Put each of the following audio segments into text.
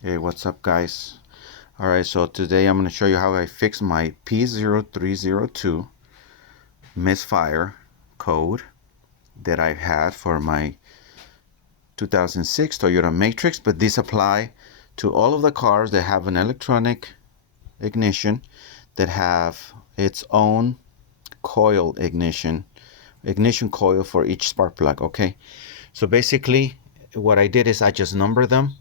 Hey, what's up, guys? Alright, so today I'm going to show you how I fix my P0302 misfire code that I had for my 2006 Toyota Matrix, but this apply to all of the cars that have an electronic ignition that have its own coil ignition coil for each spark plug. Okay, so basically what I did is I just number them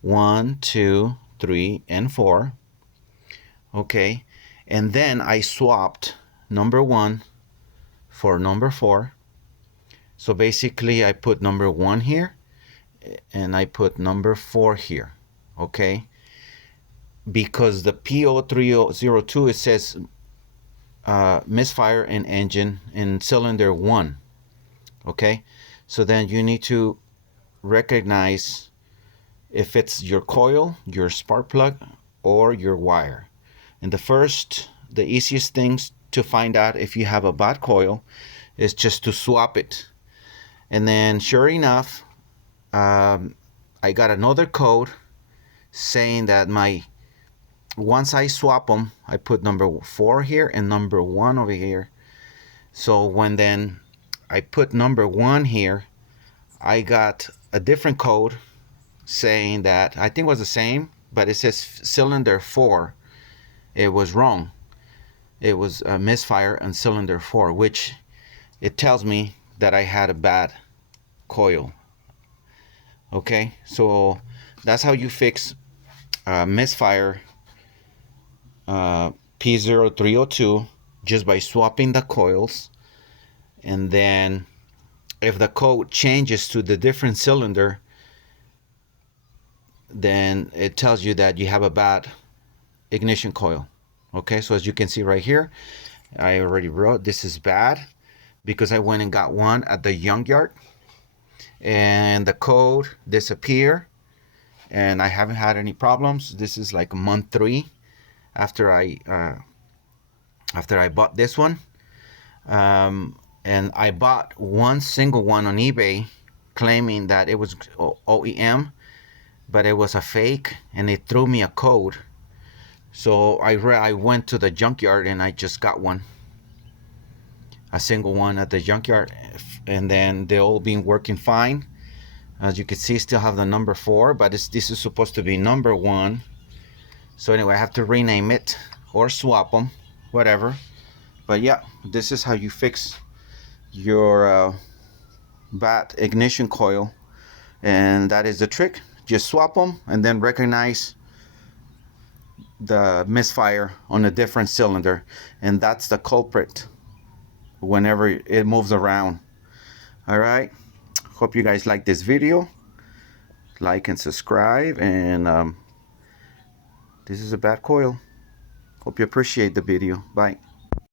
1, 2, 3, and 4. Okay, and then I swapped number 1 for number 4. So basically I put number 1 here and I put number 4 here. Okay, because the P0302, it says misfire in engine in cylinder 1. Okay, so then you need to recognize if it's your coil, your spark plug, or your wire. And the easiest things to find out if you have a bad coil is just to swap it. And then sure enough, I got another code saying that once I swap them, I put number 4 here and number 1 over here. So when then I put number 1 here, I got a different code saying that I think it was the same, but it says cylinder 4. It was wrong. It was a misfire on cylinder 4, which it tells me that I had a bad coil. Okay, so that's how you fix misfire P0302, just by swapping the coils. And then if the code changes to the different cylinder, then it tells you that you have a bad ignition coil. Okay, so as you can see right here, I already wrote this is bad because I went and got one at the junkyard and the code disappeared and I haven't had any problems. This is like month 3 after I bought this one, and I bought one single one on eBay claiming that it was OEM, but it was a fake and it threw me a code. So I went to the junkyard and I just got one, a single one at the junkyard, and then they all been working fine. As you can see, still have the number 4, but this is supposed to be number 1. So anyway, I have to rename it or swap them, whatever. But yeah, this is how you fix your bad ignition coil, and that is the trick. Just swap them and then recognize the misfire on a different cylinder, and that's the culprit whenever it moves around. All right, hope you guys like this video. Like and subscribe, and this is a bad coil. Hope you appreciate the video. Bye.